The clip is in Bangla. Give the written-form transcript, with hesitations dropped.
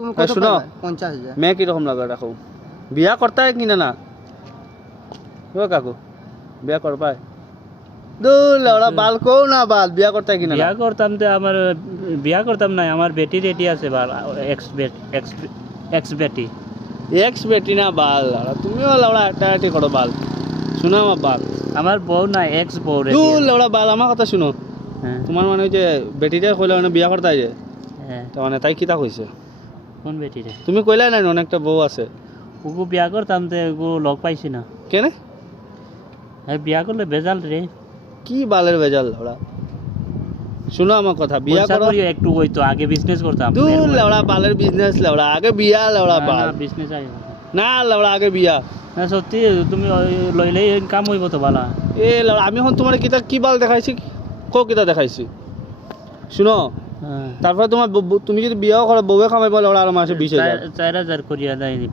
सुनो 50,000 मैं की रकम लगा रखो बिया करता है कि ना वो काकू बिया कर पाए दो लड़ा बाल को ना बाल बिया करता है कि ना বিয়া করতাম তো আমার বিয়া করতাম না আমার বেটি রেডি আছে বাল এক্স বেটি एक्स बेटी ना बाल लड़ा तुमिও लड़ा টাটি করো বাল শুনো আমার বাল আমার বউ না এক্স বউ রে দু লড়া বাল আমার কথা শুনো হ্যাঁ তোমার মানে ওই যে বেটিটা কইলা মানে বিয়া করতে আইছে হ্যাঁ তো মানে তাই কিতা কইছে কোন বেটি রে তুমি কইলা না অনেকটা বউ আছে ওগো বিয়া করতাম তো ওগো লগ পাইছি না কেনে এই বিয়া করলে বেজাল রে কি বালের বেজাল লড়া শুনো আমার কথা বিয়া পয়সা করো করিও একটু কইতো আগে বিজনেস করতাম দু লড়া বালের বিজনেস লড়া আগে বিয়া লড়া বাল বিজনেস আই না লড়া আগে বিয়া না সত্যি তুমি লইলে ইনকাম হইব তো বালা এ লড়া আমি এখন তোমার কিতা কি বাল দেখাইছি কো কিতা দেখাইছি শুনো হ্যাঁ তারপরে তোমার তুমি যদি বিয়াও করো বউয়ে কামাইবা লড়া আর মাসে 20,000 4000 করিয়া দেয়নি